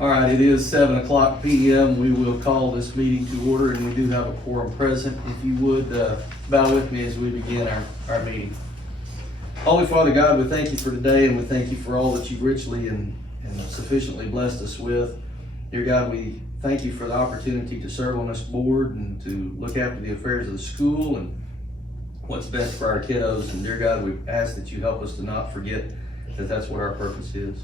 All right, it is 7:00 p.m. We will call this meeting to order, and we do have a quorum present. If you would bow with me as we begin our meeting. Holy Father God, we thank you for today, and we thank you for all that you've richly and sufficiently blessed us with. Dear God, we thank you for the opportunity to serve on this board and to look after the affairs of the school and what's best for our kiddos. And dear God, we ask that you help us to not forget that that's what our purpose is.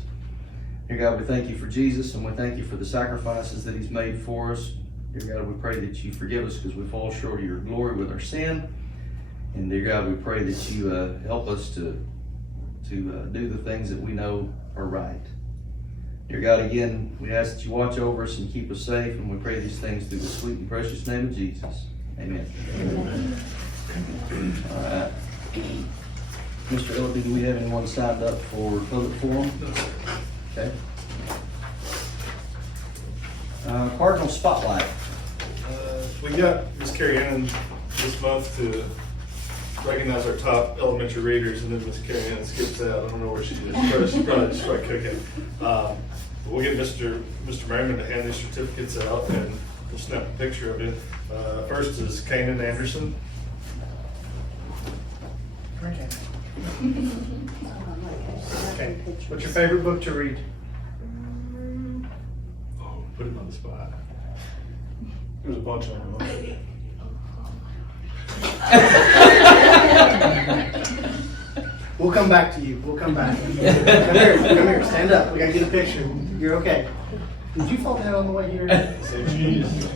Dear God, we thank you for Jesus, and we thank you for the sacrifices that he's made for us. Dear God, we pray that you forgive us because we fall short of your glory with our sin. And dear God, we pray that you help us to do the things that we know are right. Dear God, again, we ask that you watch over us and keep us safe, and we pray these things through the sweet and precious name of Jesus. Amen. Amen. All right. Mr. Ellerby, do we have anyone signed up for public forum? Okay. Cardinal Spotlight. We got Miss Carrie Ann this month to recognize our top elementary readers, and then Miss Carrie Ann skips out. I don't know where she is. She's probably just right cooking. We'll get Mr. Merriman to hand these certificates out, and we'll snap a picture of it. First is Kanan Anderson. Okay. What's your favorite book to read? Oh, put him on the spot. There's a bunch of them. We'll come back to you. We'll come back. Come here. Stand up. We gotta get a picture. You're okay. Did you fall down on the way here? Say cheese.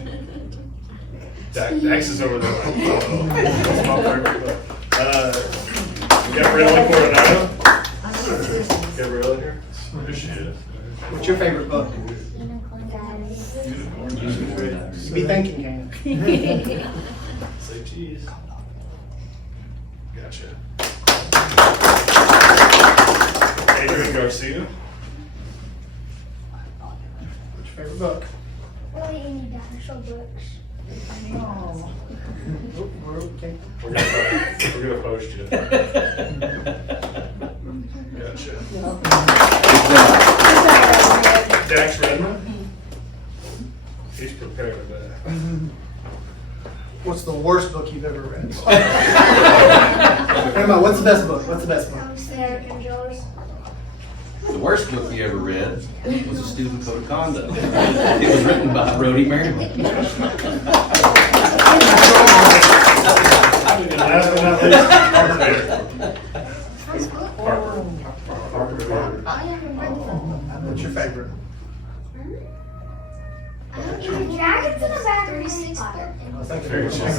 Dax is over there. That's my favorite book. Gabriella Coronado. Gabriella here? There she is. What's your favorite book? You be thinking, Kane. Say cheese. Gotcha. Adrian Garcia. What's your favorite book? Really any dinosaur books. Oh. Okay. We're gonna post you. Gotcha. Dax Redmond. He's prepared for that. What's the worst book you've ever read? Come on, what's the best book? What's the best book? American Joys. The worst book you ever read was A Student Code of Conduct. It was written by Brody Merriman. Last but not least, Harper. I haven't read them. What's your favorite? Dragons in a Bag 36 book.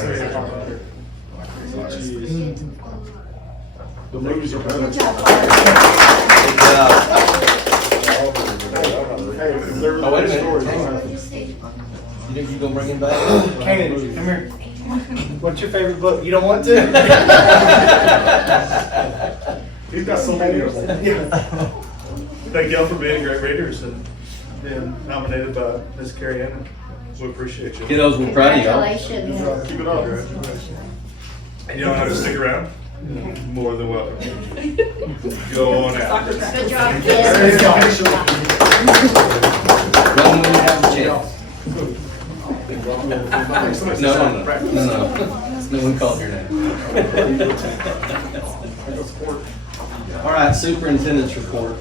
The movies are better. Good job. Oh, wait a minute. You think you're gonna bring him back? Kanan, come here. What's your favorite book? You don't want to? He's got so many of them. Thank y'all for being great readers and being nominated by Miss Carrie Ann. We appreciate you. Kiddos, we're proud of y'all. Congratulations. Keep it up. And you don't have to stick around? More than welcome. Go on out. Good job, There you kids. go. Run when you have a chance. No. No one called your name. All right, superintendent's report.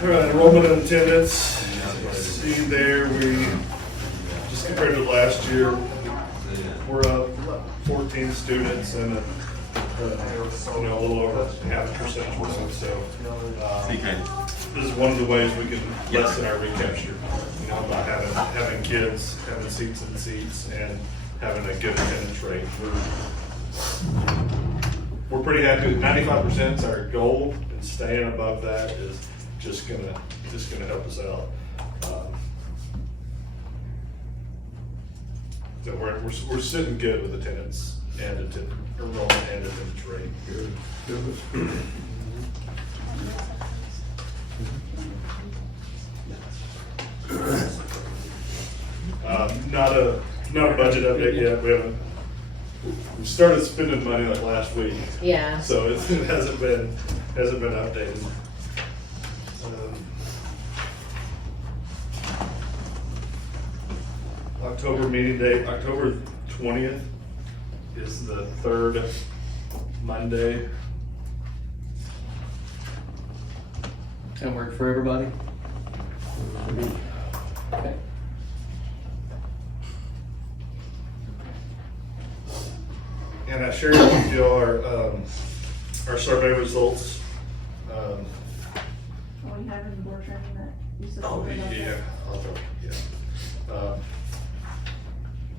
All right, enrollment and attendance. See there, we just compared to last year, we're up 14 students and a little over half a percentage point. So this is one of the ways we can lessen our recapture. By having kids, having seats and seats, and having a good attendance rate. We're pretty happy with 95% is our goal, and staying above that is just gonna help us out. So we're sitting good with attendance and enrollment and attendance rate. Good. Not a budget update yet. We started spending money like last week. Yeah. So it hasn't been updated. October meeting date, October 20th is the third Monday. That work for everybody? Okay. And I shared with you our survey results. Are we having the board training that you said? Oh, something about yeah, that? I'll talk, yeah.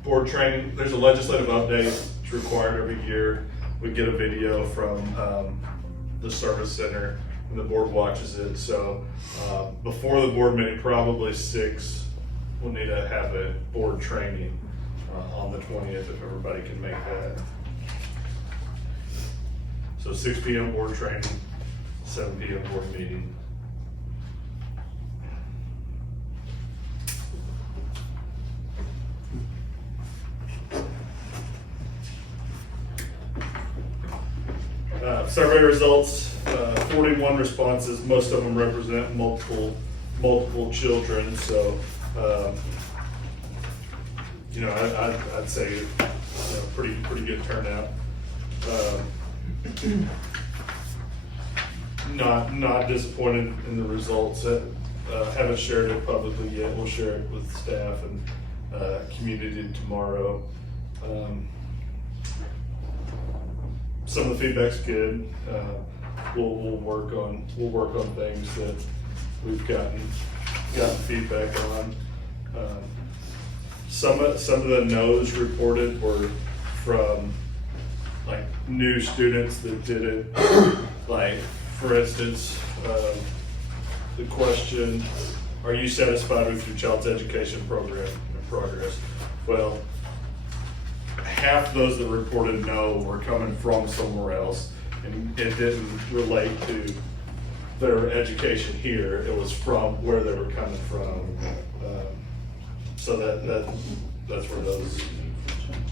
Board training, there's a legislative update, it's required every year. We get a video from the service center, and the board watches it. So before the board meeting, probably 6, we'll need to have a board training on the 20th if everybody can make that. So 6 p.m. board training, 7 p.m. board meeting. Survey results, 41 responses, most of them represent multiple children, so, you know, I'd say, you know, pretty good turnout. Not disappointed in the results. Haven't shared it publicly yet. We'll share it with staff and community tomorrow. Some of the feedback's good. We'll work on things that we've gotten feedback on. Some of the no's reported were from like new students that did it. Like, for instance, the question, are you satisfied with your child's education program and progress? Well, half those that reported no were coming from somewhere else, and it didn't relate to their education here. It was from where they were coming from. So that's where those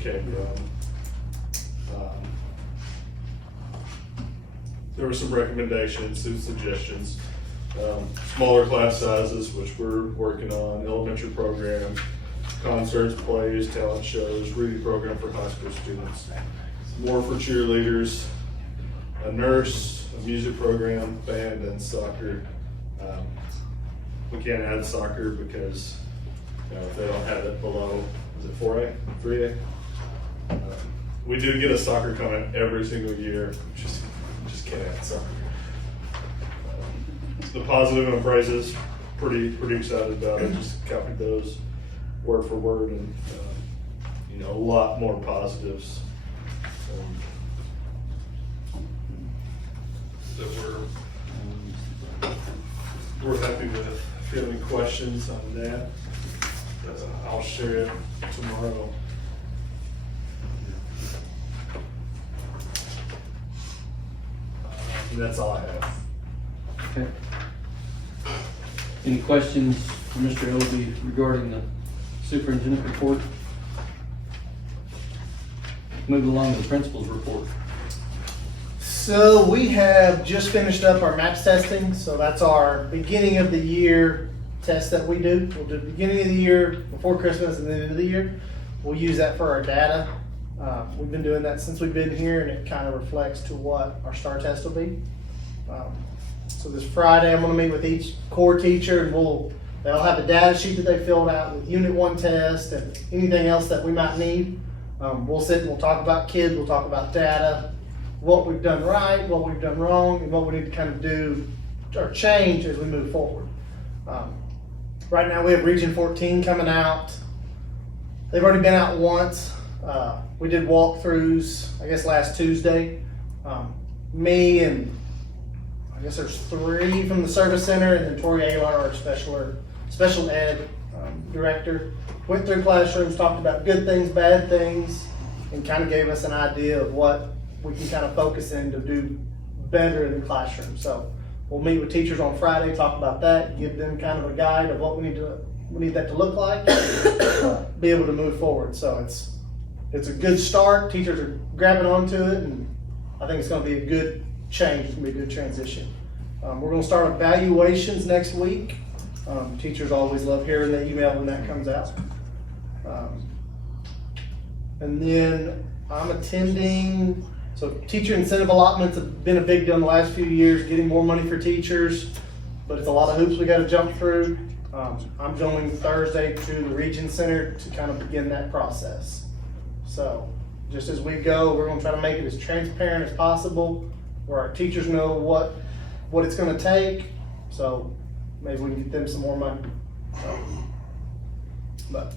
came from. There were some recommendations, some suggestions. Smaller class sizes, which we're working on, elementary program, concerts, plays, talent shows, reading program for high school students, more for cheerleaders, a nurse, a music program, band, and soccer. We can't add soccer because, you know, if they don't have it below, is it 4A, 3A? We do get a soccer comment every single year. Just can't add soccer. The positive and praises, pretty excited about it. Just copied those word for word, and you know, a lot more positives that we're happy with. If you have any questions on that, I'll share it tomorrow. And that's all I have. Okay. Any questions for Mr. Elby regarding the superintendent report? Move along to the principal's report. So we have just finished up our MAPS testing, so that's our beginning of the year test that we do. We'll do the beginning of the year, before Christmas, and the end of the year. We'll use that for our data. We've been doing that since we've been here, and it kind of reflects to what our STAR test will be. So this Friday, I'm gonna meet with each core teacher, and they'll have a data sheet that they filled out with Unit 1 test and anything else that we might need. We'll sit and we'll talk about kids, we'll talk about data, what we've done right, what we've done wrong, and what we need to kind of do or change as we move forward. Right now we have Region 14 coming out. They've already been out once. We did walkthroughs, I guess last Tuesday. Me and I guess there's 3 from the service center, and then Tori Aylar, our special ed director, went through classrooms, talked about good things, bad things, and kind of gave us an idea of what we can kind of focus in to do better in the classroom. So we'll meet with teachers on Friday, talk about that, give them kind of a guide of what we need that to look like, be able to move forward. So it's a good start. Teachers are grabbing onto it, and I think it's going to be a good change. It's going to be a good transition. We're going to start evaluations next week. Teachers always love hearing the email when that comes out. And then I'm attending, so teacher incentive allotments have been a big deal in the last few years, getting more money for teachers, but it's a lot of hoops we gotta jump through. I'm going Thursday to the Region Center to kind of begin that process. So, just as we go, we're gonna try to make it as transparent as possible, where our teachers know what it's gonna take, so maybe we can get them some more money. So, but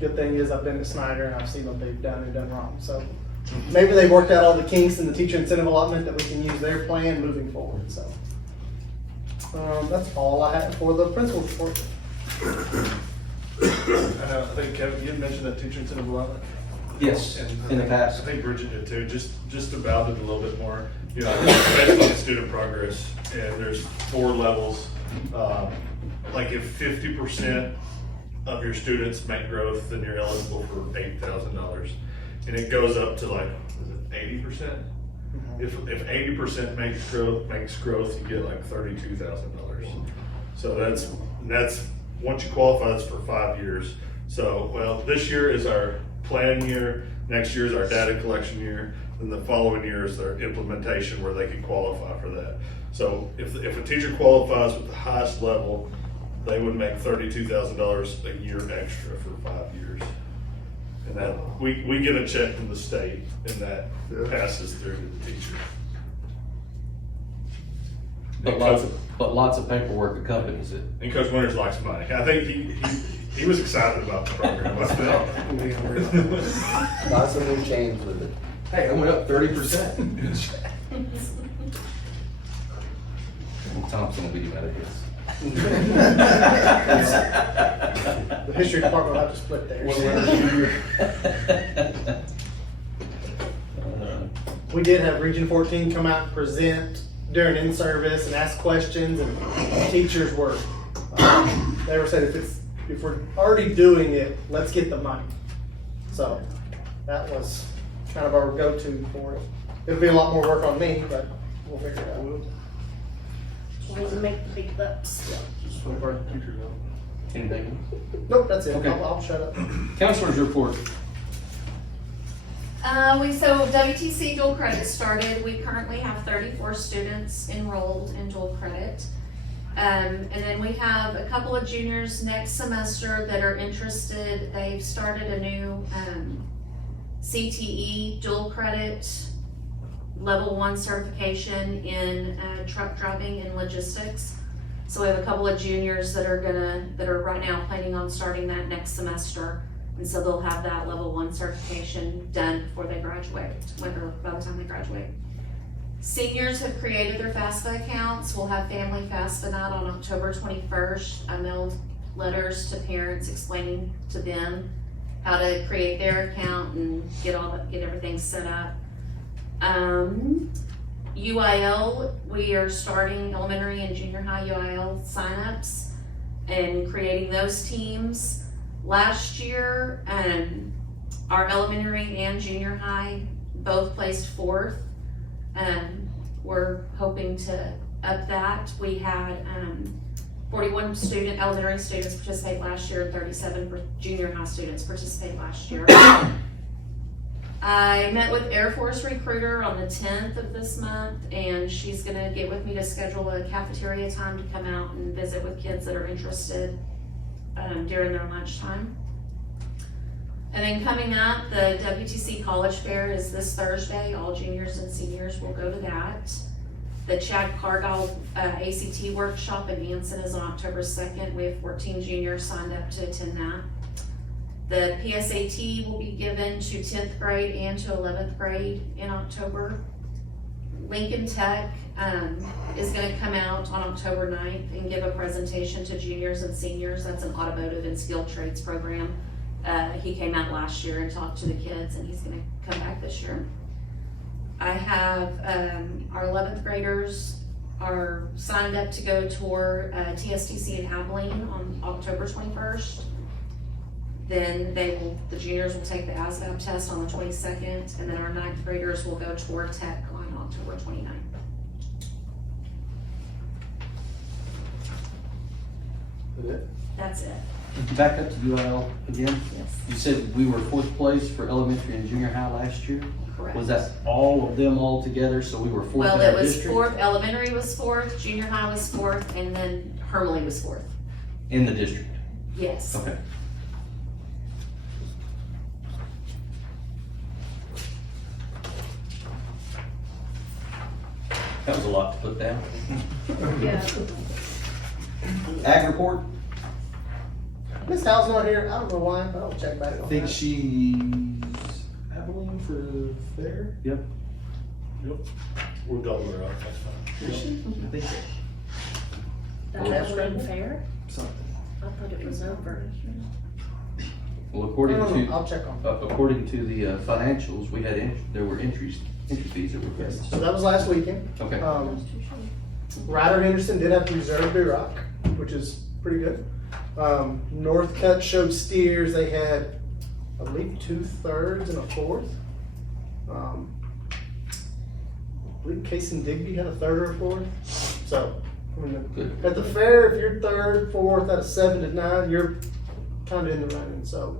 good thing is I've been to Snyder and I've seen what they've done and done wrong, so maybe they've worked out all the kinks in the teacher incentive allotment that we can use their plan moving forward, so. That's all I have for the principal's report. I think Kevin, you mentioned that teacher incentive allotment. Yes, in the past. I think Bridget did too, just about it a little bit more. You know, based on student progress, and there's 4 levels. Like if 50% of your students make growth, then you're eligible for $8,000. And it goes up to like, is it 80%? If 80% makes growth, you get like $32,000. So that's once you qualify, that's for 5 years. So, well, this year is our plan year, next year is our data collection year, then the following year is their implementation where they can qualify for that. So if a teacher qualifies with the highest level, they would make $32,000 a year extra for 5 years. And that, we get a check from the state and that passes through to the teacher. But lots of paperwork accompanies it. And Coach Winters likes money. I think he was excited about the program. Lots of new change with it. Hey, I went up 30%. Thompson will be mad at his. The history department will have to split theirs. We did have Region 14 come out and present during in-service and ask questions, and teachers were, they were saying if we're already doing it, let's get the money. So that was kind of our go-to for it. It'll be a lot more work on me, but we'll figure it out. Want to make the big bucks. Just one part of the teacher though. Anything? Nope, that's it. Okay. I'll shut up. Counselor's report. So WTC dual credit started. We currently have 34 students enrolled in dual credit. And then we have a couple of juniors next semester that are interested. They've started a new CTE dual credit level 1 certification in truck driving and logistics. So we have a couple of juniors that are right now planning on starting that next semester. And so they'll have that level 1 certification done before they graduate, or by the time they graduate. Seniors have created their FAFSA accounts. We'll have Family FAFSA night on October 21st. I mailed letters to parents explaining to them how to create their account and get everything set up. UIL, we are starting elementary and junior high UIL signups and creating those teams. Last year, our elementary and junior high both placed 4th. We're hoping to up that. We had 41 elementary students participate last year and 37 junior high students participate last year. I met with Air Force recruiter on the 10th of this month, and she's gonna get with me to schedule a cafeteria time to come out and visit with kids that are interested during their lunchtime. And then coming up, the WTC College Fair is this Thursday. All juniors and seniors will go to that. The Chad Cargill ACT workshop in Anson is on October 2nd. We have 14 juniors signed up to attend that. The PSAT will be given to 10th grade and to 11th grade in October. Lincoln Tech is going to come out on October 9th and give a presentation to juniors and seniors. That's an automotive and skilled trades program. He came out last year and talked to the kids, and he's going to come back this year. I have our 11th graders are signed up to go tour TSTC in Abilene on October 21st. Then the juniors will take the ASVAB test on the 22nd, and then our 9th graders will go tour tech on October 29th. That's it. Back up to UIL again. Yes. You said we were 4th place for elementary and junior high last year? Correct. Was that all of them all together, so we were 4th Well, in it our was district? 4th, elementary was 4th, junior high was 4th, and then Hermleigh was 4th. In the district? Yes. Okay. That was a lot to put down. Yeah. Ag report? Miss Hal's not here. I don't know why, but I'll check back I on think that. she's Abilene for the fair. Yep. We're doubling her up, that's fine. I think so. Yeah, Abilene Fair? Something. I thought it was over. Well, according No, to, I'll check on that. according to the financials, we had, there were entry fees that were paid. So that was last weekend. Okay. Ryder Henderson did have to reserve Big Rock, which is pretty good. Northcutt showed steers. They had, I believe, 2/3 and a 4th. I believe Case and Digby had a 3rd or a 4th. So, I mean, Good. at the fair, if you're 3rd, 4th out of 7 to 9, you're kind of in the running. So,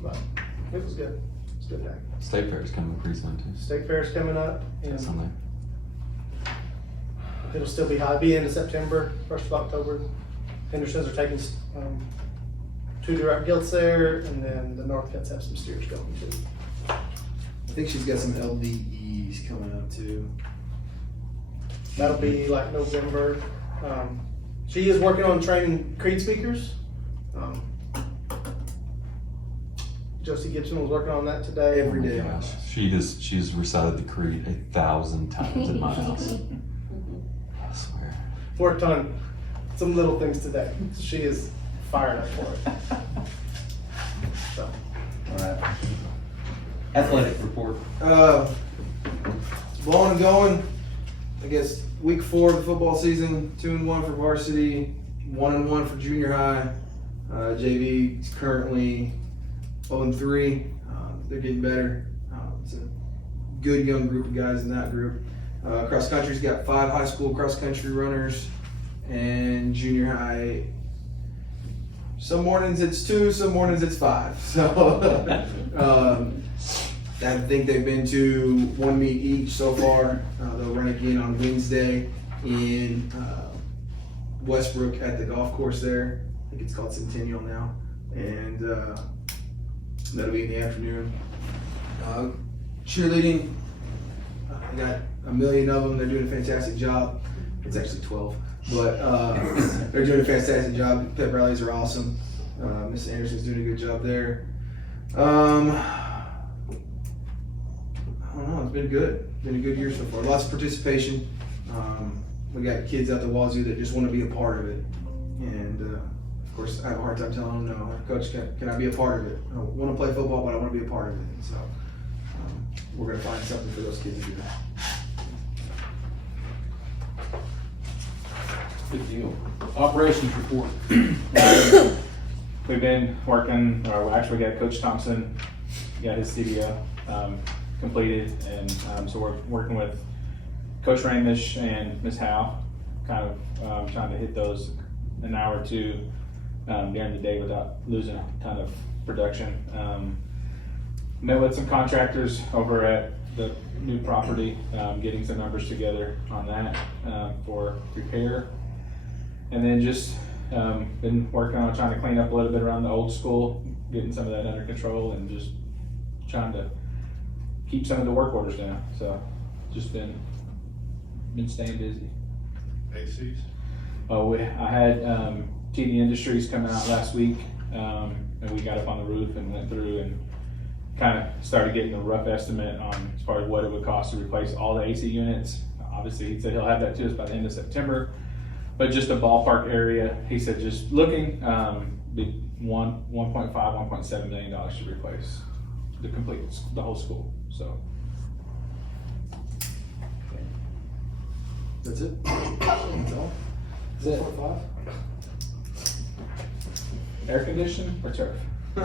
but it was good. It's a good day. State Fair is coming up pretty soon too. State Fair's coming up. And Sunday. it'll still be high. Be into September, 1st of October. Henderson's are taking 2 direct gilts there, and then the Northcuts have some steers going too. I think she's got some LDEs coming up too. That'll be like November. She is working on training creed speakers. Josie Gibson was working on that today. Every Oh my day. gosh. She's recited the creed 1,000 times in my house. I swear. Worked on some little things today. She is fired up for it. So. All right. Athletic report. It's blowing and going. I guess week 4 of the football season, 2-1 for varsity, 1-1 for junior high. JV is currently 0-3. They're getting better. It's a good young group of guys in that group. Cross country's got 5 high school cross country runners, and junior high, some mornings it's 2, some mornings it's 5. So I think they've been to 1 meet each so far. They'll run again on Wednesday in Westbrook at the golf course there. I think it's called Centennial now. And that'll be in the afternoon. Cheerleading, I got a million of them. They're doing a fantastic job. It's actually 12, but they're doing a fantastic job. Pep rallies are awesome. Miss Anderson's doing a good job there. I don't know, it's been good. Been a good year so far. Lots of participation. We got kids out the wazoo that just want to be a part of it. And of course, I have a hard time telling them, no, Coach, can I be a part of it? I want to play football, but I want to be a part of it. And so we're going to find something for those kids to do. Good deal. Operations report. We've been working, or actually got Coach Thompson, got his CDO completed, and so we're working with Coach Ramish and Ms. Howe, kind of trying to hit those an hour or two during the day without losing a ton of production. Met with some contractors over at the new property, getting some numbers together on that for repair. And then just been working on trying to clean up a little bit around the old school, getting some of that under control, and just trying to keep some of the work orders down. So just been staying busy. ACs? Oh, I had TD Industries come out last week, and we got up on the roof and went through and kind of started getting a rough estimate on as far as what it would cost to replace all the AC units. Obviously, he said he'll have that to us by the end of September, but just a ballpark area. He said just looking, be $1.5, $1.7 million to replace the whole school. So That's it? That's all? That's it. 4 air conditioning or turf? I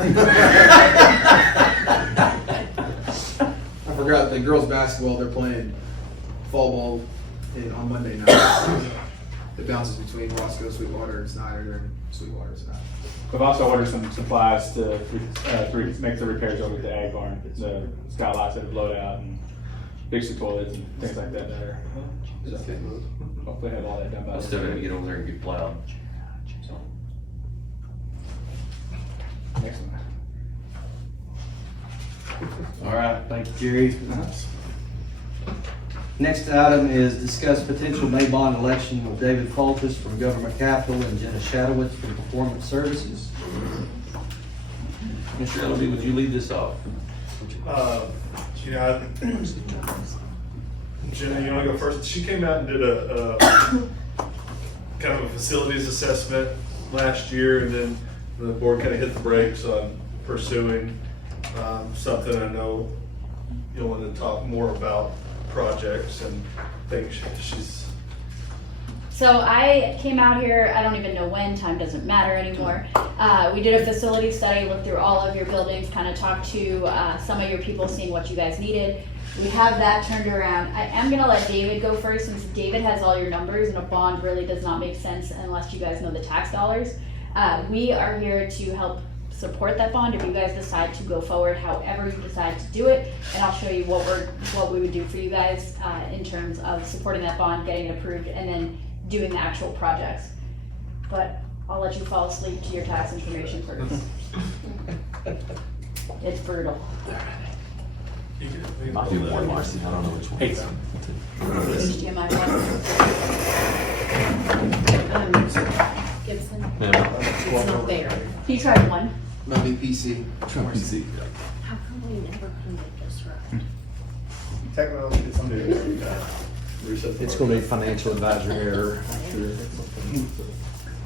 forgot the girls basketball, they're playing fall ball on Monday night. it bounces between Wasco, Sweetwater, and Snyder, and Sweetwater, Snyder. We've also ordered some supplies to make the repairs over at the ag barn. The skylights that have blowed out and fix the toilets and things like that there. So, hopefully have all that done by I'm still gonna get over there and get plowed. So, Excellent. all right, thank you, Jerry. Next item is discuss potential May bond election with David Fultus from Government Capital and Jenna Shadowitz from Performance Services. Mr. Ellaby, would you lead this off? Yeah, Jenna, you wanna go first? She came out and did a kind of a facilities assessment last year, and then the board kind of hit the brakes on pursuing something. I know you'll want to talk more about projects and things. She's So I came out here, I don't even know when, time doesn't matter anymore. We did a facility study, looked through all of your buildings, kind of talked to some of your people, seeing what you guys needed. We have that turned around. I am gonna let David go first, since David has all your numbers and a bond really does not make sense unless you guys know the tax dollars. We are here to help support that bond if you guys decide to go forward, however you decide to do it, and I'll show you what we would do for you guys in terms of supporting that bond, getting it approved, and then doing the actual projects. But I'll let you fall asleep to your tax information first. It's brutal. I'll do one, Marcy, I don't know which one. Hey. HDMI Gibson, Yeah. it's not there. You tried one. Might be PC. PC. How come we never can make this right? technology. It's new. Reset. It's gonna be financial advisor error.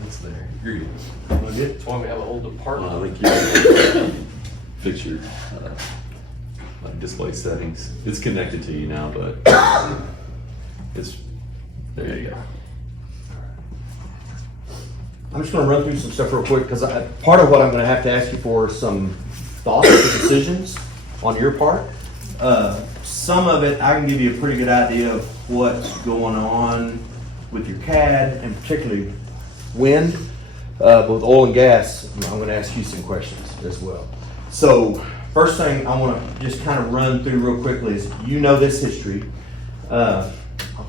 It's there. Greetings. That's why we have a whole department. I think you fix your like display settings. It's connected to you now, but it's, there you go. I'm just gonna run through some stuff real quick, because part of what I'm gonna have to ask you for is some thoughts or decisions on your part. Some of it, I can give you a pretty good idea of what's going on with your CAD, and particularly wind. But with oil and gas, I'm gonna ask you some questions as well. So, first thing I wanna just kind of run through real quickly is, you know this history. I'll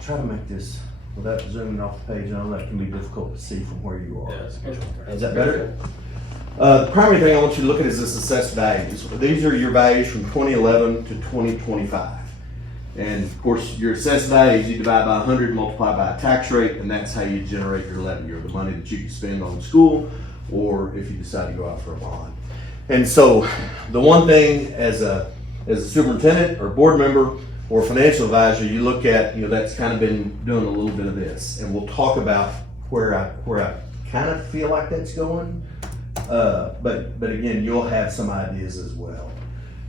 try to make this without zooming off the page. I know that can be difficult to see from where you are. Is that better? The primary thing I want you to look at is this assessed values. These are your values from 2011 to 2025. And of course, your assessed values, you divide by 100, multiply by a tax rate, and that's how you generate your levy, or the money that you can spend on school, or if you decide to go out for a bond. And so, the one thing as a superintendent or board member or financial advisor, you look at, that's kind of been doing a little bit of this, and we'll talk about where I kind of feel like that's going. But again, you'll have some ideas as well.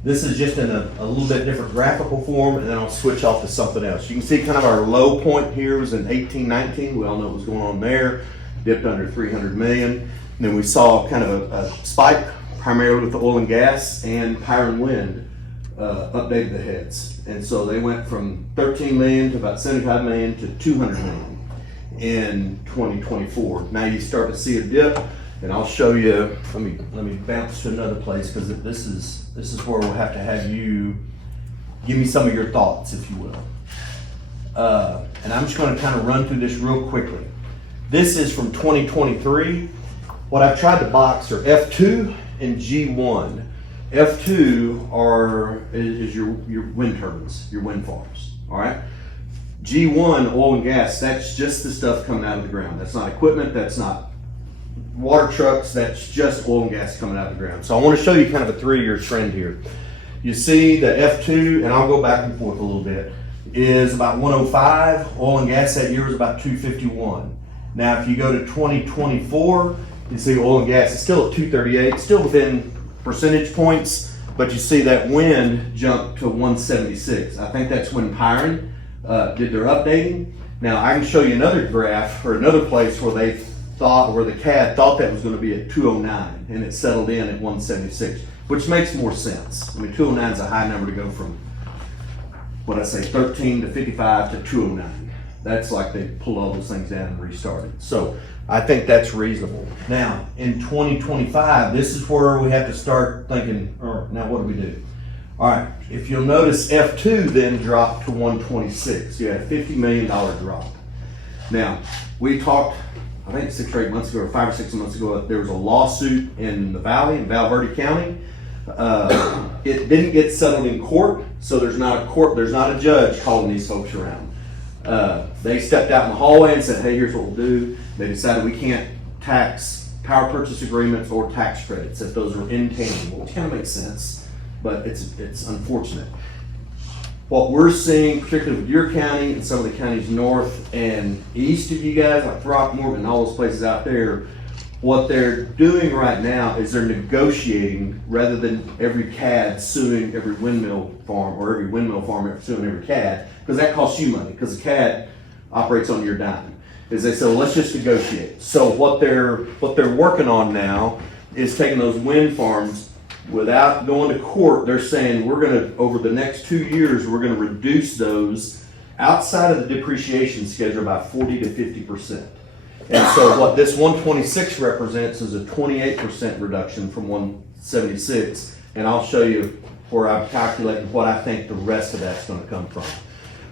This is just in a little bit different graphical form, and then I'll switch off to something else. You can see kind of our low point here was in 18-19. We all know what was going on there. Dipped under 300 million. And then we saw kind of a spike, primarily with the oil and gas, and power and wind updated the heads. And so they went from 13 million to about 75 million to 200 million in 2024. Now you start to see a dip. And I'll show you, let me bounce to another place, because this is where we'll have to have you give me some of your thoughts, if you will. And I'm just going to kind of run through this real quickly. This is from 2023. What I've tried to box are F2 and G1. F2 is your wind turbines, your wind farms, all right? G1, oil and gas, that's just the stuff coming out of the ground. That's not equipment, that's not water trucks, that's just oil and gas coming out of the ground. So I want to show you kind of a 3-year trend here. You see the F2, and I'll go back and forth a little bit, is about 105. Oil and gas that year was about 251. Now if you go to 2024, you see oil and gas is still at 238, still within percentage points, but you see that wind jumped to 176. I think that's when Pyron did their updating. Now I can show you another graph or another place where they thought, where the CAD thought that was going to be at 209, and it settled in at 176, which makes more sense. I mean, 209 is a high number to go from, what I say, 13 to 55 to 209. That's like they pulled all those things down and restarted. So I think that's reasonable. Now, in 2025, this is where we have to start thinking, all right, now what do we do? All right, if you'll notice, F2 then dropped to 126. You had a $50 million drop. Now, we talked, I think 6 or 8 months ago, or 5 or 6 months ago, there was a lawsuit in the Valley, in Val Verde County. It didn't get settled in court, so there's not a judge calling these folks around. They stepped out in the hallway and said, hey, here's what we'll do. They decided we can't tax power purchase agreements or tax credits if those are intangible, which kind of makes sense, but it's unfortunate. What we're seeing, particularly with your county and some of the counties north and east of you guys, like Throckmorton and all those places out there, what they're doing right now is they're negotiating rather than every CAD suing every windmill farm or every windmill farm suing every CAD, because that costs you money, because the CAD operates on your dime. Is they say, well, let's just negotiate. So what they're working on now is taking those wind farms without going to court. They're saying we're going to, over the next 2 years, we're going to reduce those outside of the depreciation schedule by 40 to 50%. And so what this 126 represents is a 28% reduction from 176. And I'll show you where I'm calculating what I think the rest of that's going to come from.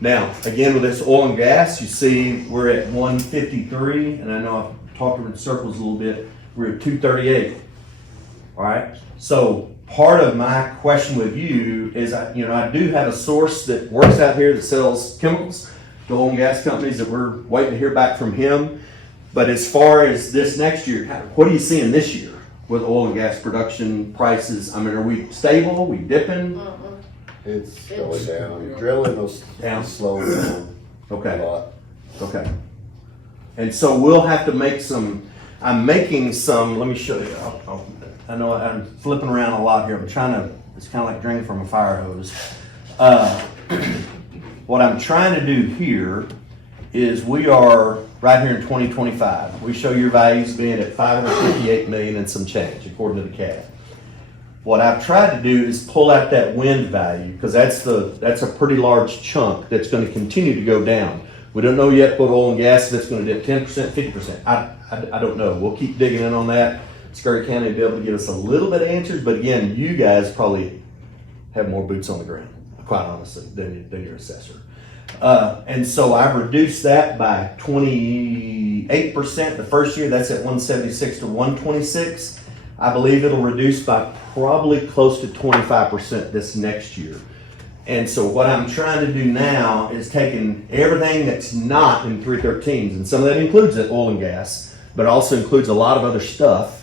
Now, again, with this oil and gas, you see we're at 153, and I know I've talked in circles a little bit. We're at 238. All right. So part of my question with you is, I do have a source that works out here that sells chemicals to oil and gas companies that we're waiting to hear back from him. But as far as this next year, what are you seeing this year with oil and gas production prices? I mean, are we stable? Are we dipping? It's going down. Drilling will slow down Okay. a lot. Okay. And so we'll have to make some, I'm making some, let me show you. I know I'm flipping around a lot here. I'm trying to, it's kind of like drinking from a fire hose. What I'm trying to do here is we are right here in 2025. We show your values being at 558 million and some change, according to the CAD. What I've tried to do is pull out that wind value, because that's a pretty large chunk that's going to continue to go down. We don't know yet what oil and gas, if it's going to dip 10%, 50%. I don't know. We'll keep digging in on that. Scurry County will be able to give us a little bit of answers, but again, you guys probably have more boots on the ground, quite honestly, than your assessor. And so I've reduced that by 28% the first year. That's at 176 to 126. I believe it'll reduce by probably close to 25% this next year. And so what I'm trying to do now is taking everything that's not in 313s, and some of that includes that oil and gas, but also includes a lot of other stuff.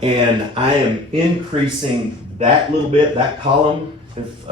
And I am increasing that little bit, that column, if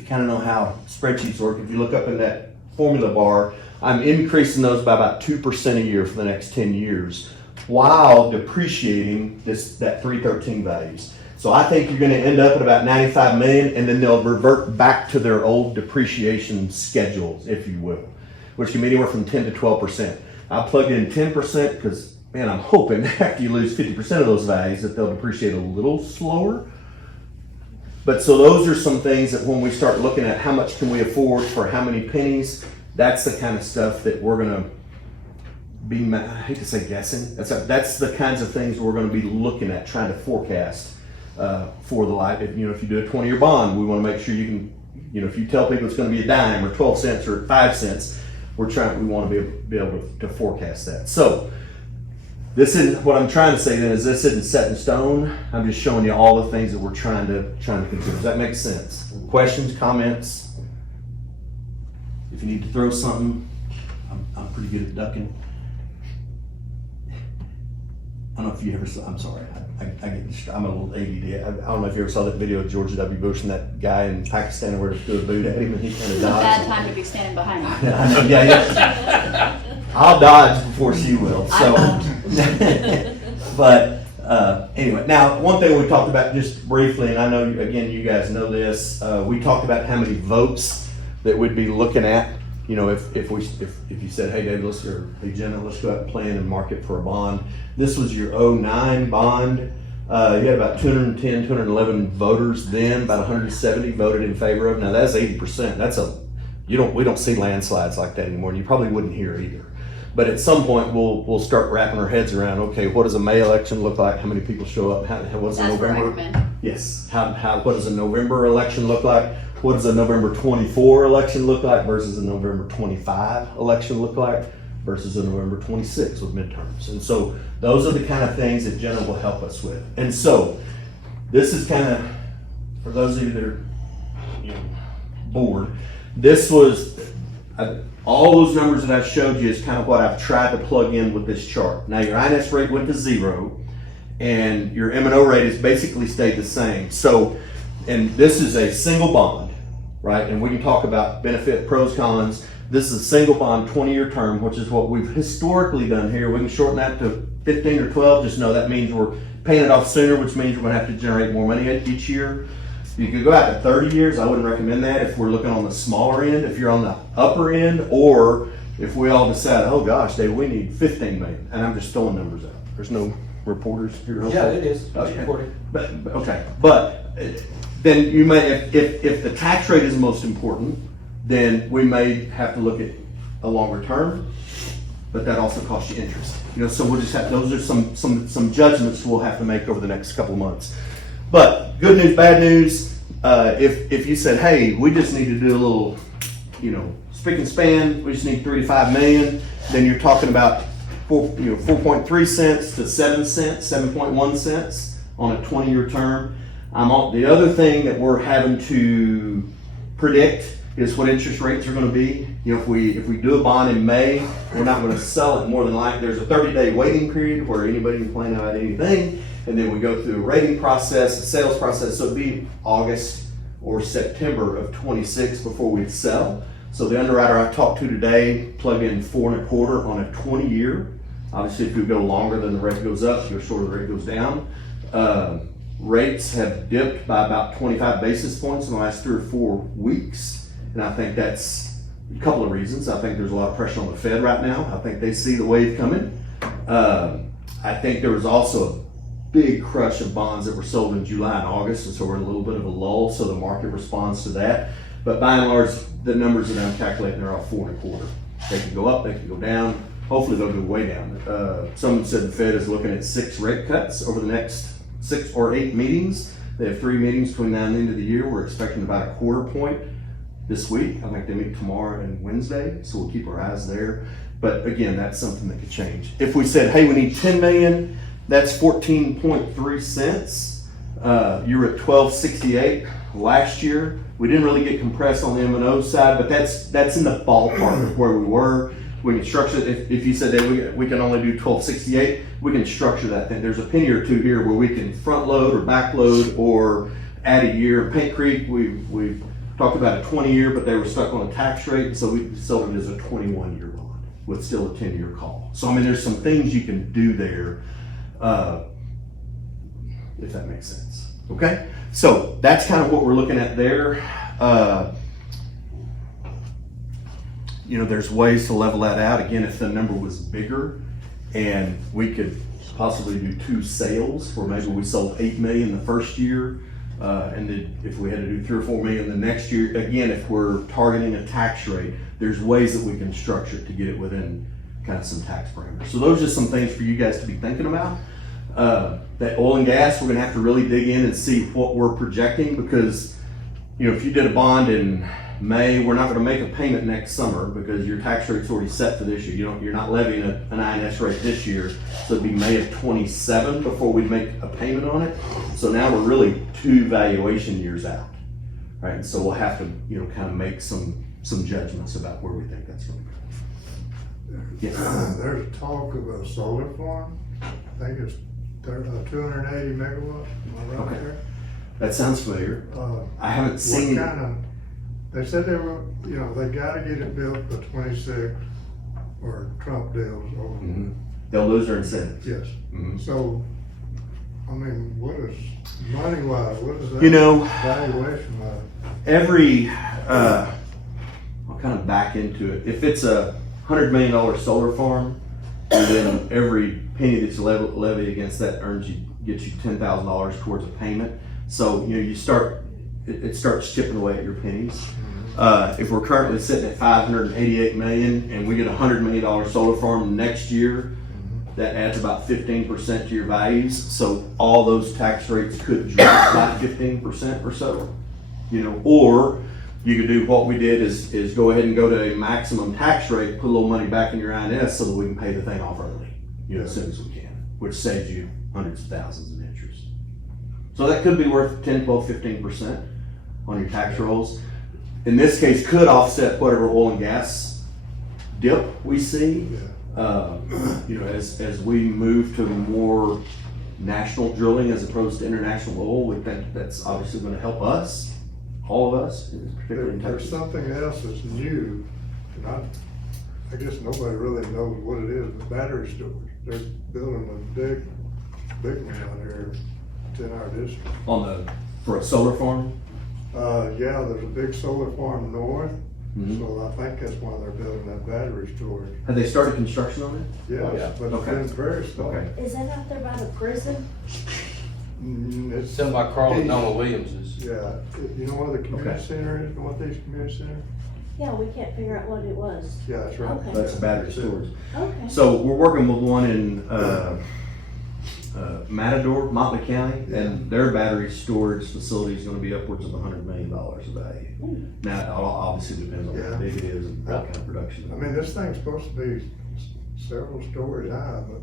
you kind of know how spreadsheets work, if you look up in that formula bar, I'm increasing those by about 2% a year for the next 10 years while depreciating that 313 values. So I think you're going to end up at about 95 million, and then they'll revert back to their old depreciation schedules, if you will, which can be anywhere from 10 to 12%. I plugged in 10% because, man, I'm hoping after you lose 50% of those values that they'll depreciate a little slower. But so those are some things that when we start looking at how much can we afford for how many pennies, that's the kind of stuff that we're going to be, I hate to say guessing, that's the kinds of things we're going to be looking at, trying to forecast for the life. If you do a 20-year bond, we want to make sure you can, if you tell people it's going to be a dime or 12 cents or 5 cents, we want to be able to forecast that. So this isn't what I'm trying to say then is this isn't set in stone. I'm just showing you all the things that we're trying to consider. Does that make sense? Questions, comments? If you need to throw something, I'm pretty good at ducking. I don't know if you ever saw, I'm sorry, I'm a little ADD. I don't know if you ever saw that video of George W. Bush and that guy in Pakistan where he threw a boot at him and he kind of It's a dodged. bad time to be standing behind him. I know, yeah. I'll dodge before she will. So, but anyway, now one thing we talked about just briefly, and I know again you guys know this. We talked about how many votes that we'd be looking at. If you said, hey David, hey Jenna, let's go out and plan and market for a bond. This was your 09 bond. You had about 210, 211 voters then. About 170 voted in favor of. Now that's 80%. we don't see landslides like that anymore, and you probably wouldn't hear either. But at some point, we'll start wrapping our heads around, okay, what does a May election look like? How many people show up? What does a That's where I November? come in. Yes. What does a November election look like? What does a November 24 election look like versus a November 25 election look like versus a November 26 with midterms? And so those are the kind of things that Jenna will help us with. And so this is kind of, for those of you that are bored, this was, all those numbers that I've showed you is kind of what I've tried to plug in with this chart. Now your INS rate went to 0 and your M&O rate has basically stayed the same. So, and this is a single bond, right? And we can talk about benefit, pros, cons. This is a single bond 20-year term, which is what we've historically done here. We can shorten that to 15 or 12. Just know that means we're paying it off sooner, which means we're gonna have to generate more money each year. You could go out to 30 years. I wouldn't recommend that if we're looking on the smaller end. If you're on the upper end, or if we all decide, oh gosh, Dave, we need 15 million, and I'm just throwing numbers out. There's no reporters here. Yeah, it is. Okay. Recording. But okay, but then you may, if the tax rate is most important, then we may have to look at a longer term, but that also costs you interest. So we'll just have, those are some judgments we'll have to make over the next couple of months. But good news, bad news, if you said, hey, we just need to do a little, spick and span, we just need 3 to 5 million, then you're talking about 4.3 cents to 7 cents, 7.1 cents on a 20-year term. The other thing that we're having to predict is what interest rates are going to be. If we do a bond in May, we're not going to sell it more than likely. There's a 30-day waiting period where anybody can plan out anything, and then we go through a rating process, a sales process. So it'd be August or September of 26 before we'd sell. So the underwriter I talked to today plugged in 4.25 on a 20-year. Obviously, if you go longer, then the rate goes up. If you go shorter, the rate goes down. Rates have dipped by about 25 basis points in the last 3 or 4 weeks. And I think that's a couple of reasons. I think there's a lot of pressure on the Fed right now. I think they see the wave coming. I think there was also a big crush of bonds that were sold in July and August, and so we're in a little bit of a lull, so the market responds to that. But by and large, the numbers that I'm calculating are all 4.25. They can go up, they can go down. Hopefully they'll go way down. Someone said the Fed is looking at 6 rate cuts over the next 6 or 8 meetings. They have 3 meetings between now and the end of the year. We're expecting about a 1/4 point this week. I think they meet tomorrow and Wednesday, so we'll keep our eyes there. But again, that's something that could change. If we said, hey, we need 10 million, that's 14.3 cents. You were at 12.68 last year. We didn't really get compressed on the M&O side, but that's in the ballpark of where we were. We can structure it. If you said that we can only do 12.68, we can structure that thing. There's a penny or two here where we can front load or back load or add a year. Paint Creek, we've talked about a 20-year, but they were stuck on a tax rate, so we sold it as a 21-year bond with still a 10-year call. So I mean, there's some things you can do there, if that makes sense. Okay, so that's kind of what we're looking at there. There's ways to level that out. Again, if the number was bigger and we could possibly do 2 sales where maybe we sold 8 million the first year, and then if we had to do 3 or 4 million the next year, again, if we're targeting a tax rate, there's ways that we can structure it to get it within kind of some tax parameters. So those are just some things for you guys to be thinking about. That oil and gas, we're gonna have to really dig in and see what we're projecting, because if you did a bond in May, we're not gonna make a payment next summer because your tax rate's already set for this year. You're not levying an INS rate this year, so it'd be May of 27 before we'd make a payment on it. So now we're really 2 valuation years out, right? And so we'll have to, kind of make some judgments about where we think that's going to go. Yes. There's talk of a solar farm. I think it's 280 megawatts. Am I right Okay. there? That sounds familiar. I haven't seen. What kind of? They said they were. They got to get it built by 26, or Trump deals over. Mm-hmm. They'll lose their incentives. Yes. Mm-hmm. So, I mean, what is money wise? What is that? Valuation wise? Every. I'll kind of back into it. If it's a $100 million solar farm, and then every penny that's levied against that gets you $10,000 towards a payment. So it starts chipping away at your pennies. If we're currently sitting at 588 million and we get a $100 million solar farm next year, that adds about 15% to your values. So all those tax rates could drop by 15% or so, you know, or you could do what we did is go ahead and go to a maximum tax rate, put a little money back in your INS so that we can pay the thing off early, you know, as soon as we can, which saves you hundreds of thousands in interest. So that could be worth 10, 12, 15% on your tax rolls. In this case, could offset whatever oil and gas dip we see. You know, as we move to more national drilling as opposed to international oil, we think that's obviously going to help us, all of us, particularly in There's Texas. something else that's new, and I guess nobody really knows what it is, but battery storage. They're building a big one out here, 10-hour district. For a solar farm. Yeah, there's a big solar farm north, Mhm. so I think that's why they're building that battery storage. Have they started construction on it? Yes, but it's Okay. been very slow. Okay. Is that out there by the prison? It's, Something by Carl McDonald Williams's. yeah, you know where the community Okay. center is, Northeast Community Center? Yeah, we can't figure out what it was. Yeah, that's right. Okay. That's a battery storage. Okay. So we're working with one in Matador, Motley County, and their battery storage facility is gonna be upwards of $100 million of value. Now, it all obviously depends on how Yeah. big it is and what kind of production. I mean, this thing's supposed to be several stories high, but,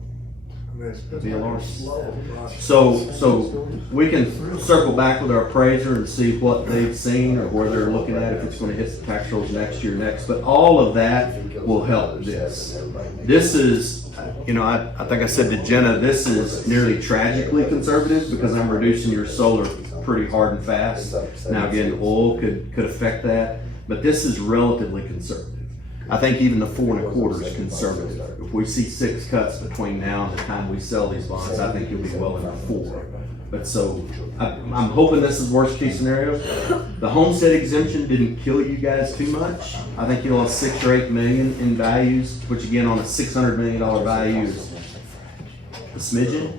I mean, it's Be a large- slow. So we can circle back with our appraiser and see what they've seen or where they're looking at, if it's gonna hit the tax rolls next year, but all of that will help this. This is, you know, I think I said to Jenna, this is nearly tragically conservative because I'm reducing your solar pretty hard and fast. Now again, oil could affect that, but this is relatively conservative. I think even the 4 1/4 is conservative. If we see 6 cuts between now and the time we sell these bonds, I think you'll be well into 4. But so, I'm hoping this is worst case scenario. The homestead exemption didn't kill you guys too much. I think you'll have 6 or 8 million in values, which again on a $600 million value is a smidgen.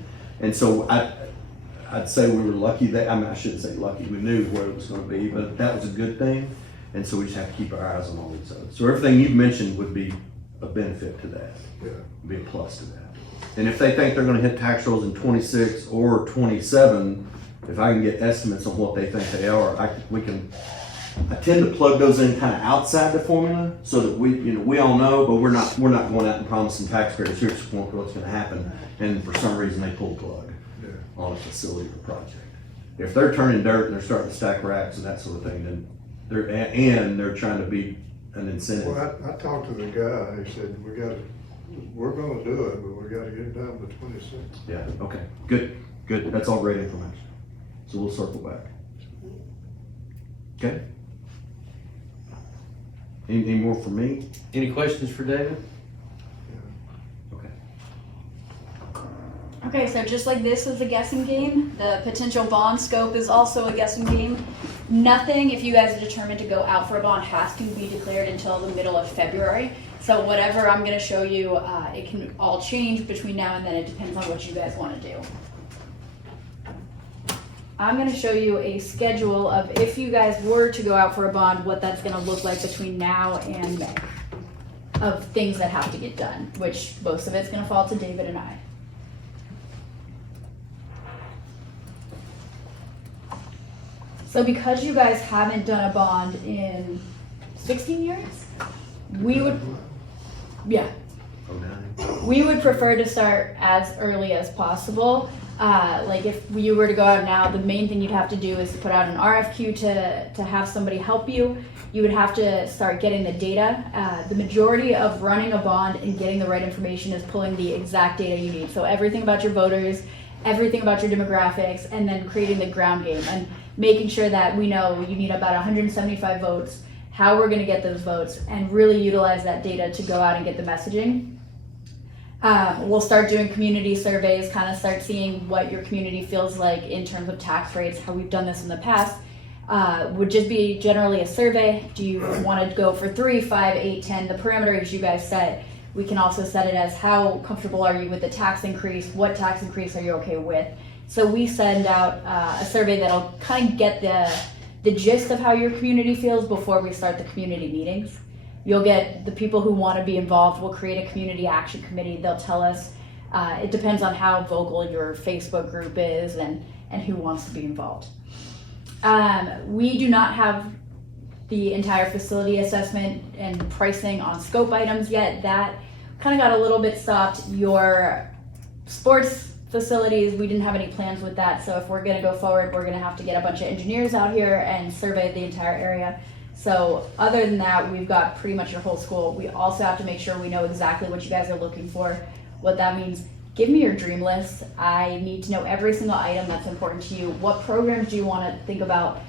And so I'd say we were lucky that, I mean, I shouldn't say lucky, we knew where it was gonna be, but that was a good thing. And so we just have to keep our eyes on all these others. So everything you've mentioned would be a benefit to that, Yeah. be a plus to that. And if they think they're gonna hit tax rolls in 26 or 27, if I can get estimates on what they think they are, I tend to plug those in kind of outside the formula so that we all know, but we're not going out and promising taxpayers, here's what's gonna happen. And for some reason they pull the plug on a facility or project. If they're turning dirt and they're starting to stack racks and that sort of thing, then they're trying to be an incentive. Well, I talked to the guy, he said, we're gonna do it, but we gotta get it done by 26. Yeah, okay, good. That's all great information. So we'll circle back. Okay? Anything more for me? Any questions for David? Okay. Okay, so just like this is a guessing game, the potential bond scope is also a guessing game. Nothing, if you guys are determined to go out for a bond, has to be declared until the middle of February. So whatever I'm gonna show you, it can all change between now and then. It depends on what you guys wanna do. I'm gonna show you a schedule of if you guys were to go out for a bond, what that's gonna look like between now and May of things that have to get done, which most of it's gonna fall to David and I. So because you guys haven't done a bond in 16 years, we would prefer to start as early as possible. Like if you were to go out now, the main thing you'd have to do is to put out an RFQ to have somebody help you. You would have to start getting the data. The majority of running a bond and getting the right information is pulling the exact data you need. So everything about your voters, everything about your demographics, and then creating the ground game and making sure that we know you need about 175 votes, how we're going to get those votes, and really utilize that data to go out and get the messaging. We'll start doing community surveys, kind of start seeing what your community feels like in terms of tax rates, how we've done this in the past. Would just be generally a survey. Do you want to go for 3, 5, 8, 10? The parameters you guys set. We can also set it as how comfortable are you with the tax increase? What tax increase are you okay with? So we send out a survey that'll kind of get the the gist of how your community feels before we start the community meetings. You'll get the people who want to be involved. We'll create a community action committee. They'll tell us, it depends on how vocal your Facebook group is and who wants to be involved. We do not have the entire facility assessment and pricing on scope items yet. That kind of got a little bit stopped. Your sports facilities, we didn't have any plans with that. So if we're going to go forward, we're going to have to get a bunch of engineers out here and survey the entire area. So other than that, we've got pretty much your whole school. We also have to make sure we know exactly what you guys are looking for. What that means, give me your dream list. I need to know every single item that's important to you. What programs do you want to think about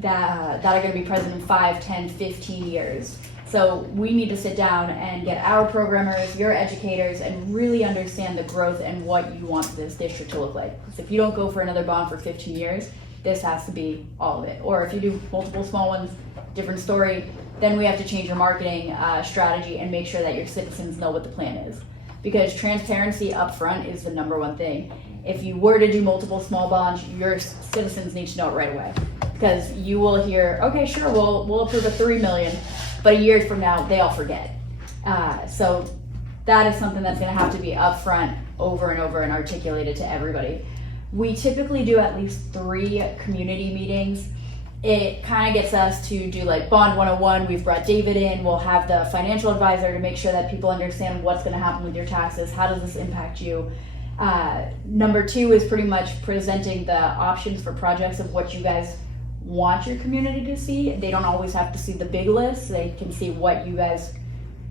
that are going to be present in 5, 10, 15 years? So we need to sit down and get our programmers, your educators, and really understand the growth and what you want this district to look like. Because if you don't go for another bond for 15 years, this has to be all of it. Or if you do multiple small ones, different story, then we have to change your marketing strategy and make sure that your citizens know what the plan is. Because transparency up front is the number one thing. If you were to do multiple small bonds, your citizens need to know it right away. Because you will hear, okay, sure, we'll approve a $3 million, but a year from now, they all forget. So that is something that's gonna have to be upfront over and over and articulated to everybody. We typically do at least 3 community meetings. It kind of gets us to do like Bond 101. We've brought David in. We'll have the financial advisor to make sure that people understand what's going to happen with your taxes. How does this impact you? Number 2 is pretty much presenting the options for projects of what you guys want your community to see. They don't always have to see the big list. They can see what you guys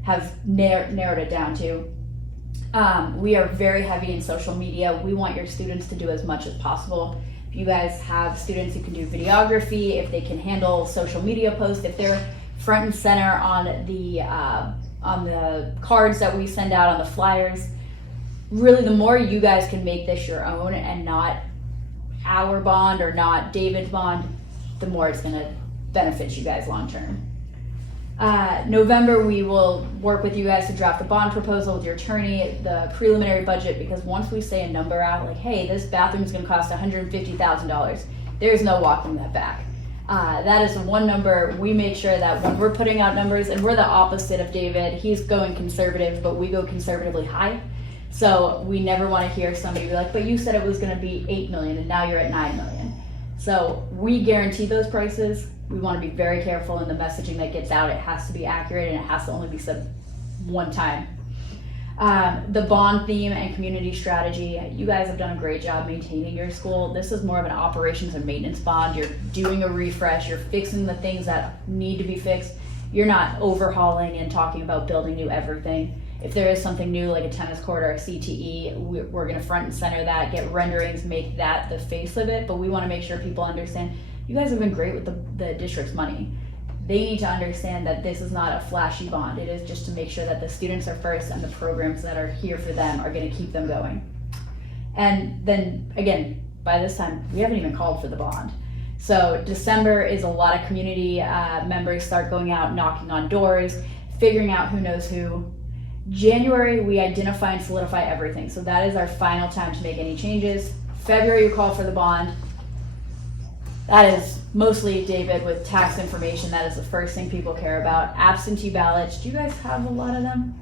have narrowed it down to. We are very heavy in social media. We want your students to do as much as possible. If you guys have students who can do videography, if they can handle social media posts, if they're front and center on the cards that we send out, on the flyers, really the more you guys can make this your own and not our bond or not David's bond, the more it's going to benefit you guys long term. November, we will work with you guys to draft a bond proposal with your attorney, the preliminary budget, because once we say a number out, like, hey, this bathroom is going to cost $150,000, there's no walking that back. That is one number. We make sure that when we're putting out numbers, and we're the opposite of David, he's going conservative, but we go conservatively high. So we never want to hear somebody be like, but you said it was going to be $8 million and now you're at $9 million. So we guarantee those prices. We want to be very careful in the messaging that gets out. It has to be accurate and it has to only be said one time. The bond theme and community strategy, you guys have done a great job maintaining your school. This is more of an operations and maintenance bond. You're doing a refresh. You're fixing the things that need to be fixed. You're not overhauling and talking about building new everything. If there is something new like a tennis court or a CTE, we're going to front and center that, get renderings, make that the face of it. But we want to make sure people understand you guys have been great with the district's money. They need to understand that this is not a flashy bond. It is just to make sure that the students are first and the programs that are here for them are going to keep them going. And then again, by this time, we haven't even called for the bond. So December is a lot of community members start going out, knocking on doors, figuring out who knows who. January, we identify and solidify everything. So that is our final time to make any changes. February, you call for the bond. That is mostly David with tax information. That is the first thing people care about. Absentee ballots. Do you guys have a lot of them?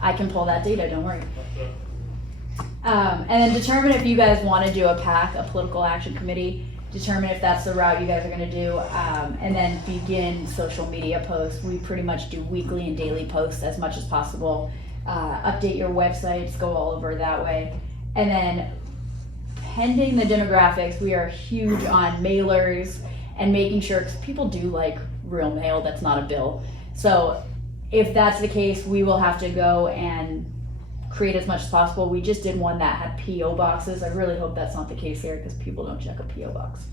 I can pull that data, don't worry. And then determine if you guys want to do a PAC, a political action committee. Determine if that's the route you guys are going to do, and then begin social media posts. We pretty much do weekly and daily posts as much as possible. Update your websites, go all over that way. And then pending the demographics, we are huge on mailers and making sure, because people do like real mail that's not a bill. So if that's the case, we will have to go and create as much as possible. We just did one that had PO boxes. I really hope that's not the case here because people don't check a PO box.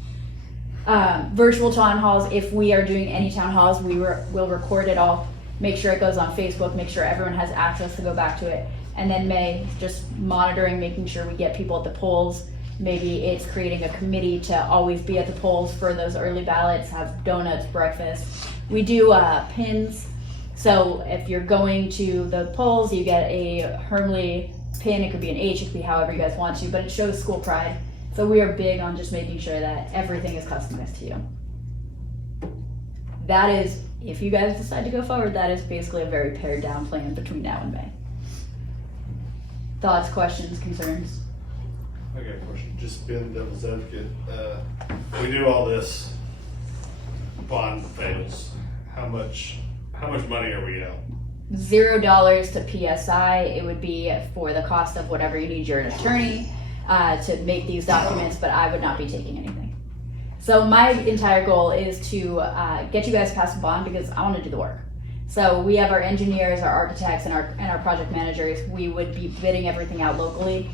Virtual town halls. If we are doing any town halls, we'll record it all, make sure it goes on Facebook, make sure everyone has access to go back to it. And then May, just monitoring, making sure we get people at the polls. Maybe it's creating a committee to always be at the polls for those early ballots, have donuts, breakfast. We do pins. So if you're going to the polls, you get a Hermleigh pin. It could be an H, it could be however you guys want to, but it shows school pride. It's So we are big on just making sure that everything is customized to you. That is, if you guys decide to go forward, that is basically a very pared down plan between now and May. Thoughts, questions, concerns? I got a question, just being devil's advocate, we do all this, bond fails, how much money are we out? $0 to PSI. It would be for the cost of whatever you need your attorney to make these documents, but I would not be taking anything. So my entire goal is to get you guys past the bond because I want to do the work. So we have our engineers, our architects, and our project managers. We would be bidding everything out locally.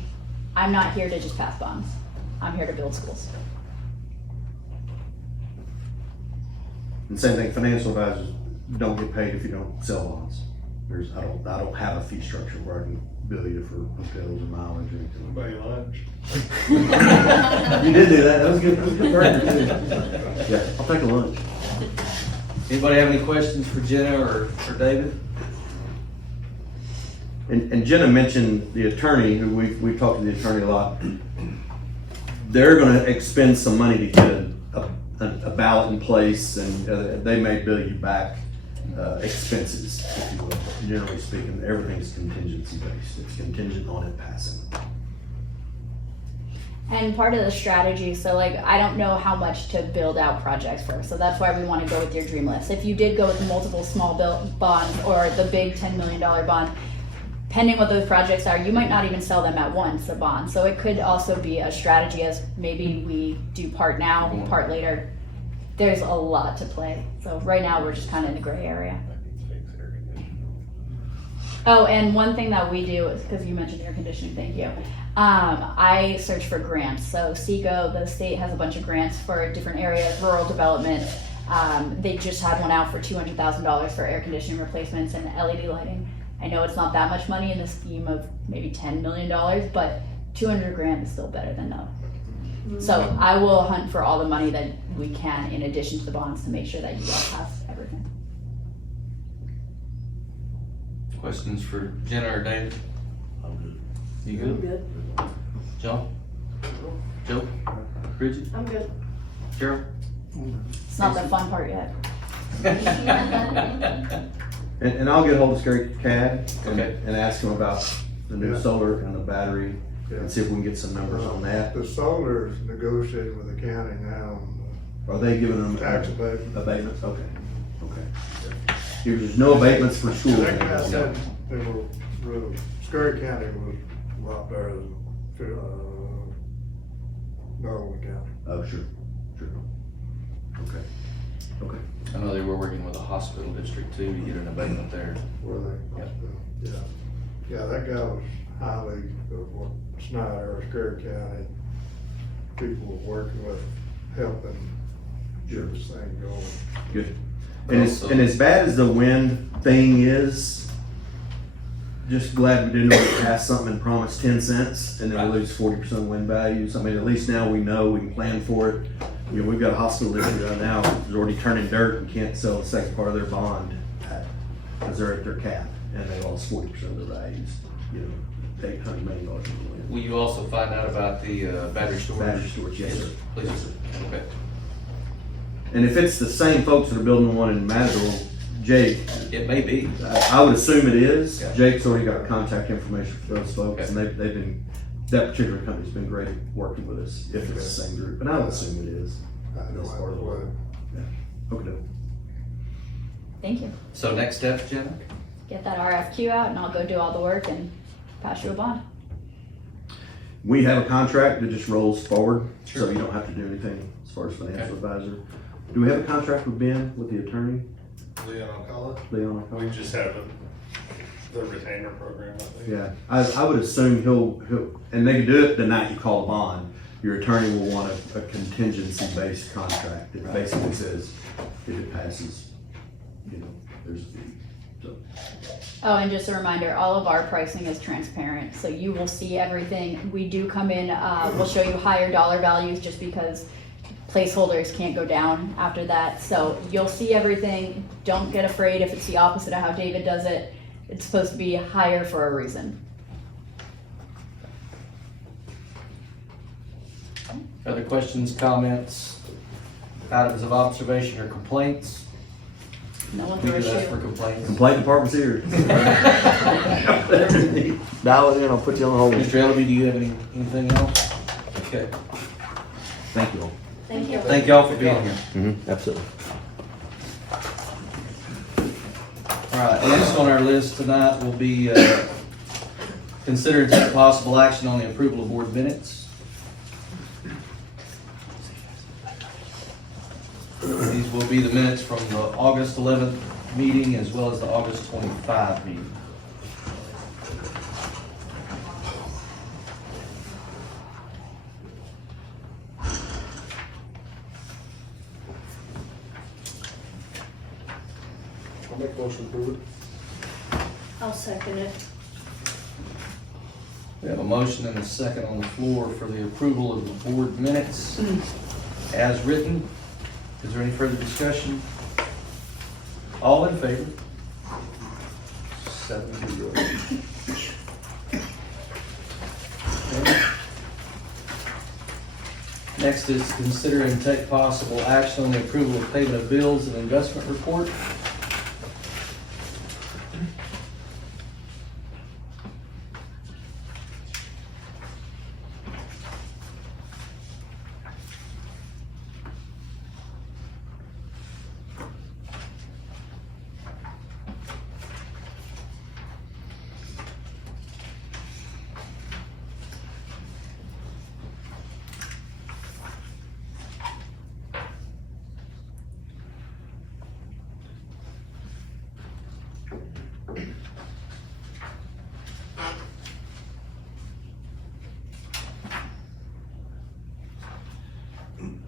I'm not here to just pass bonds. I'm here to build schools. And same thing, financial advisors don't get paid if you don't sell bonds. I don't have a fee structure where I can bill you for hotels or mileage or anything. Buy you lunch? You did do that. That was good. That was a good burger too. Yeah, I'll take a lunch. Anybody have any questions for Jenna or David? And Jenna mentioned the attorney, who we've talked to the attorney a lot. They're gonna expend some money to get a ballot in place, and they may bill you back expenses, if you will. Generally speaking, everything's contingency based. It's contingent on it passing. And part of the strategy, so like, I don't know how much to build out projects for, so that's why we want to go with your dream list. If you did go with multiple small bonds or the big $10 million bond, pending what those projects are, you might not even sell them at once, the bond. So it could also be a strategy as maybe we do part now, part later. There's a lot to play. So right now we're just kind of in the gray area. Oh, and one thing that we do is, because you mentioned air conditioning, thank you. I search for grants. So SECO, the state has a bunch of grants for different areas, rural development. They just had one out for $200,000 for air conditioning replacements and LED lighting. I know it's not that much money in the scheme of maybe $10 million, but 200 grand is still better than none. So I will hunt for all the money that we can in addition to the bonds to make sure that you guys have everything. Questions for Jenna or David? You good? I'm good. John? Joe? Bridget? I'm good. Carol? It's not the fun part yet. And I'll get hold of Scary Cad Okay. and ask him about the new Yeah. solar and the battery Yeah. and see if we can get some numbers on that. The solar is negotiating with the county now on Are they giving them tax abatement. abatements? Okay, okay. There's no abatements for schools. That guy said they were real, Scurry County was a lot better than, Norwood County. Oh, sure. Okay. Okay. I know they were working with a hospital district too to get an abatement there. Were they? Yep. Yeah. Yeah, that guy was highly, Snyder, Scurry County, people were working with, helping get this thing going. Good. And as bad as the wind thing is, just glad we didn't pass something and promise 10 cents and then we lose 40% wind values. I mean, at least now we know, we can plan for it. You know, we've got a hospital district right now who's already turning dirt and can't sell the second part of their bond because they're at their cap and they lost 40% of their values. You know, $800 million in wind. Will you also find out about the battery storage? Battery storage, yes, sir. Please. Yes, sir. Okay. And if it's the same folks that are building the one in Matador, Jake, It may be. I would assume it is. Yeah. Jake's already got contact information for those folks, Okay. and they've been, that particular company's been great working with us, if it's the same group, and I would assume it is. I don't That's part of the know. way. Yeah. Okay. Thank you. So next steps, Jenna? Get that RFQ out and I'll go do all the work and pass you a bond. We have a contract that just rolls forward, so Sure. you don't have to do anything as far as financial advisor. Do we have a contract with Ben, with the attorney, Leon Alcala? Leon? We just have the retainer program, I think. Yeah, I would assume he'll, and they can do it the night you call a bond. Your attorney will want a contingency-based contract that basically says if it passes, you know, there's a fee. So, Oh, and just a reminder, all of our pricing is transparent, so you will see everything. We do come in, we'll show you higher dollar values just because placeholders can't go down after that. So you'll see everything. Don't get afraid if it's the opposite of how David does it. It's supposed to be higher for a reason. Other questions, comments, items of observation or complaints? No one We for do ask issue. for complaints. Complaint department's here. Dial it in, I'll put you on hold. Mr. Ellaby, do you have anything else? Okay. Thank you all. Thank you. Thank y'all for being here. Absolutely. All right, next on our list tonight will be consider and take possible action on the approval of board minutes. These will be the minutes from the August 11th meeting as well as the August 25 meeting. I'll make a motion to approve it. I'll second it. We have a motion and a second on the floor for the approval of the board minutes as written. Is there any further discussion? All in favor? 7-0. Okay. Next is consider and take possible action on the approval of payment of bills and investment report.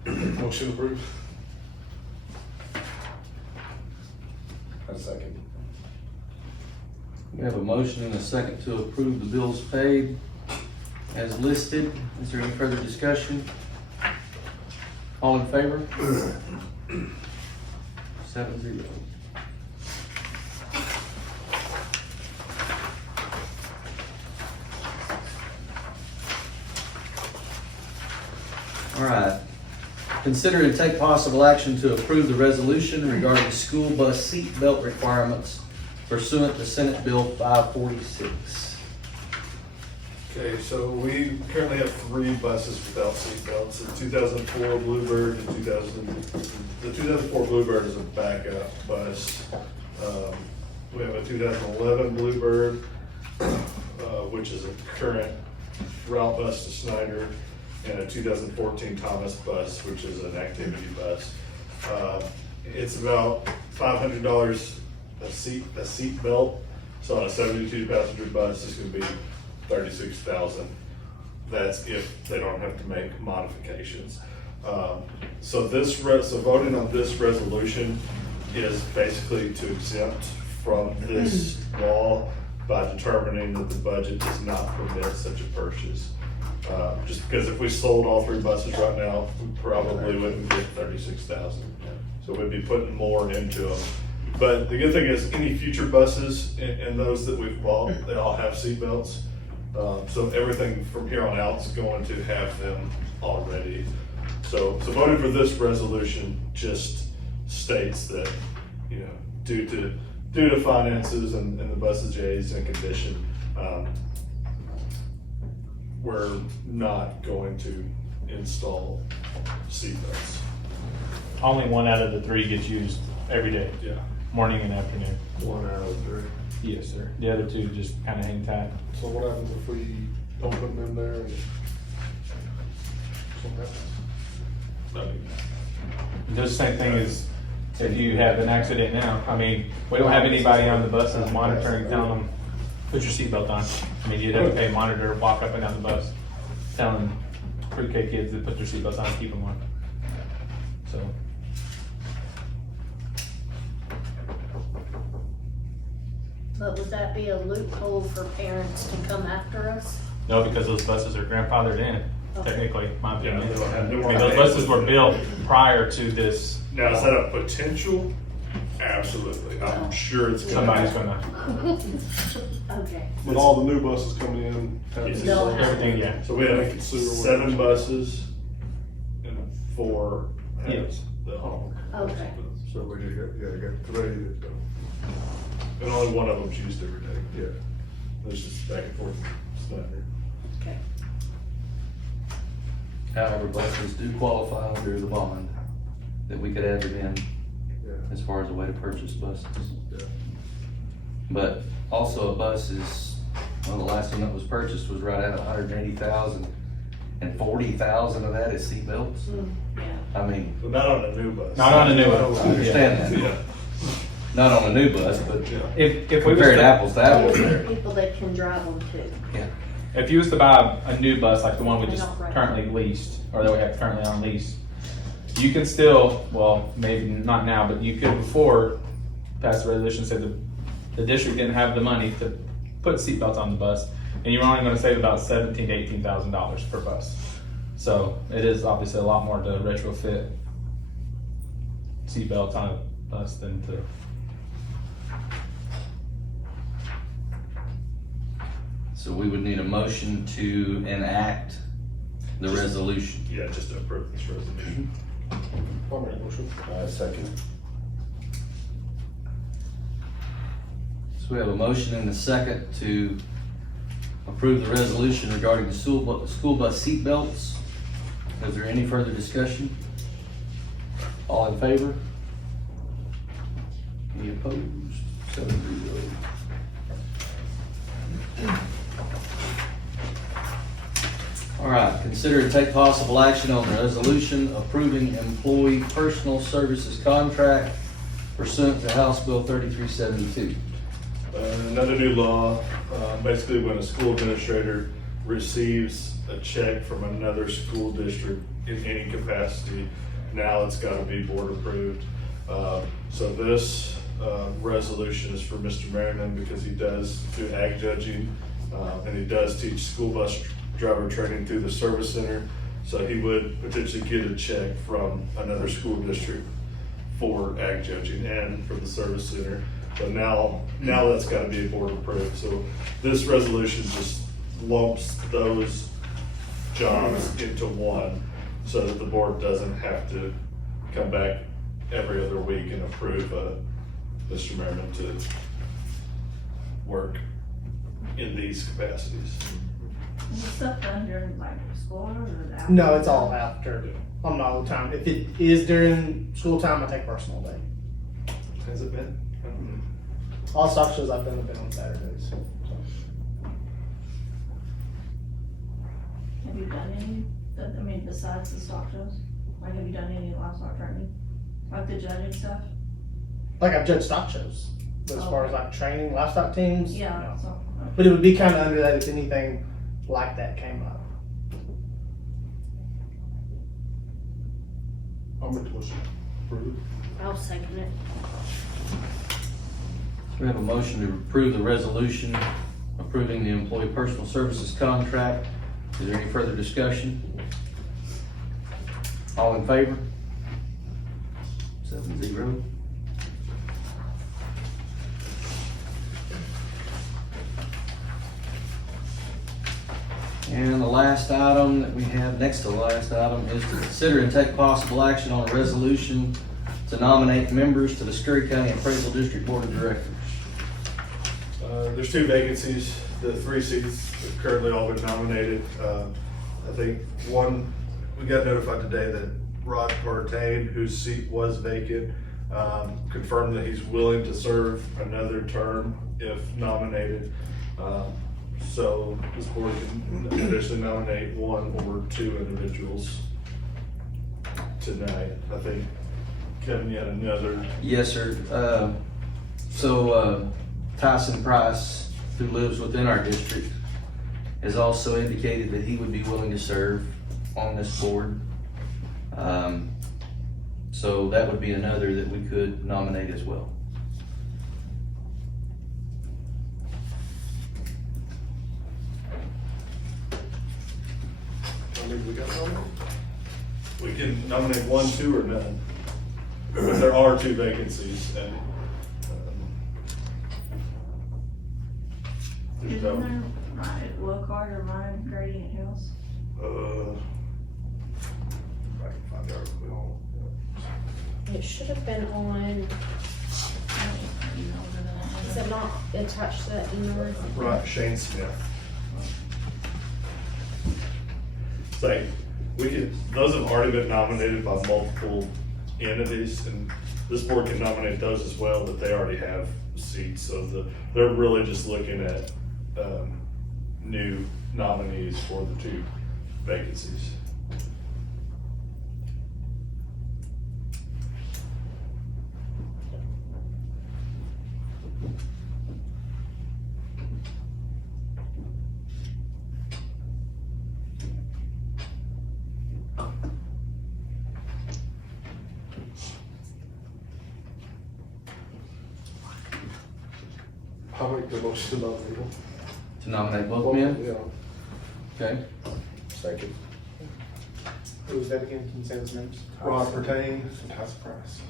Motion approved. A second. We have a motion and a second to approve the bills paid as listed. Is there any further discussion? All in favor? 7-0. All right. Consider and take possible action to approve the resolution regarding school bus seat belt requirements pursuant to Senate Bill 546. Okay, so we currently have 3 buses without seat belts. The 2004 Bluebird, the 2004 Bluebird is a backup bus. We have a 2011 Bluebird, which is a current route bus to Snyder, and a 2014 Thomas bus, which is an activity bus. It's about $500 a seat belt. So on a 72 passenger bus, it's gonna be $36,000. That's if they don't have to make modifications. So voting on this resolution is basically to exempt from this law by determining that the budget does not permit such a purchase. Just because if we sold all 3 buses right now, we probably wouldn't get 36,000. So we'd be putting more into them. But the good thing is any future buses and those that we've bought, they all have seat belts. So everything from here on out is going to have them already. So voting for this resolution just states that, you know, due to finances and the bus's age and condition, we're not going to install seatbelts. Only 1 out of the 3 gets used every day, Yeah. morning and afternoon. 1 out of 3. Yes, sir. The other 2 just kind of hang tight. So what happens if we don't put them in there and something happens? Just the same thing as if you have an accident now. I mean, we don't have anybody on the buses monitoring, telling them, put your seatbelt on. I mean, you'd have to pay a monitor, walk up and down the bus, telling pre-K kids to put their seatbelts on, keep them on. So. But would that be a loophole for parents to come after us? No, because those buses are grandfathered in, technically, my Yeah, opinion. they don't have- I mean, those buses were built prior to this. Now, is that a potential? Absolutely. I'm sure it's Somebody's gonna. gonna, Okay. With all the new buses coming in. have Yes. these They'll belts. have- everything, yeah. So we have 7 buses for Yes. the home. Okay. So we just got, got 3 that don't. And only one of them's used every day. Yeah. There's just back and forth Snyder. Okay. However, buses do qualify under the bond that we could add them in Yeah. as far as a way to purchase buses. Yeah. But also a bus is, well, the last one that was purchased was right at 180,000, and 40,000 of that is seat belts. Yeah. I mean, But not on a new bus. Not on a new one. I understand that. Yeah. Not on a new bus, but Yeah. If we was compared to, apples to apples there. People that can drive them too. if you was to buy a new bus like the one we They're just not right. currently leased, or that we have currently on lease, you can still, well, maybe not now, but you could before pass the resolution said the district didn't have the money to put seatbelts on the bus, and you're only going to save about $17,000 to $18,000 per bus. So it is obviously a lot more to retrofit seatbelts on a bus than to. So we would need a motion to enact the resolution. Yeah, just to approve this resolution. Second. So we have a motion and a second to approve the resolution regarding the school bus seat belts. Is there any further discussion? All in favor? Any opposed? 7-0. All right, consider and take possible action on the resolution approving employee personal services contract pursuant to House Bill 3372. Another new law, basically when a school administrator receives a check from another school district in any capacity, now it's gotta be board approved. So this resolution is for Mr. Merriman because he does do ag judging, and he does teach school bus driver training through the service center. So he would potentially get a check from another school district for ag judging and for the service center. But now that's gotta be board approved. So this resolution just lumps those jobs into one so that the board doesn't have to come back every other week and approve Mr. Merriman to work in these capacities. Is this stuff done during like school hours or after? No, it's all after. I'm not all the time. If it is during school time, I take personal day. Has it been? All stock shows I've done have been on Saturdays. So. Have you done any, I mean, besides the stock shows? Like, have you done any livestock training? Like the judging stuff? Like I've judged stock shows, but as far as like training livestock teams, Yeah, no. so. But it would be kind of under that if anything like that came up. I'll make the motion. Approve. I'll second it. We have a motion to approve the resolution approving the employee personal services contract. Is there any further discussion? All in favor? 7-0. And the last item that we have, next to the last item, is to consider and take possible action on a resolution to nominate members to the Scurry County Appraisal District Board of Directors. There's 2 vacancies. The 3 seats have currently all been nominated. I think one, we got notified today that Rod Partain, whose seat was vacant, confirmed that he's willing to serve another term if nominated. So this board can additionally nominate 1 or 2 individuals tonight. I think, Kevin, you had another. Yes, sir. Tyson Price, who lives within our district, has also indicated that he would be willing to serve on this board. So that would be another that we could nominate as well. We can nominate 1, 2, or none. But there are 2 vacancies and Isn't there Ryan Lockhart or Ryan Grady at Hills? I can find out. It should have been on, is it not attached to that email? Right, Shane Smith. It's like, those have already been nominated by multiple entities, and this board can nominate those as well, but they already have seats, so they're really just looking at, new nominees for the two vacancies. I'll make the motion about people. To nominate both men? Yeah. Okay. Second. Who was that again? Can you say those names? Rod Pertain and Tyson Price.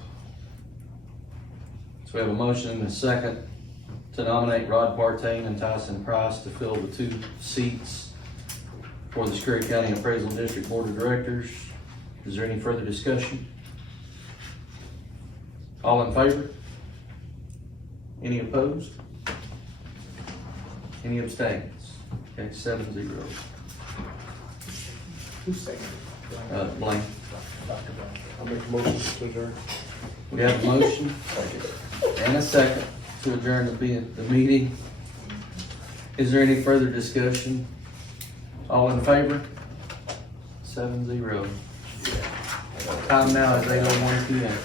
So we have a motion and a second to nominate Rod Partain and Tyson Price to fill the 2 seats for the Scurry County Appraisal District Board of Directors. Is there any further discussion? All in favor? Any opposed? Any abstains? Okay, 7-0. Who's second? Blaine. I'll make a motion to adjourn. We have a motion and a second to adjourn the meeting. Is there any further discussion? All in favor? 7-0. Time now is 8:01 p.m.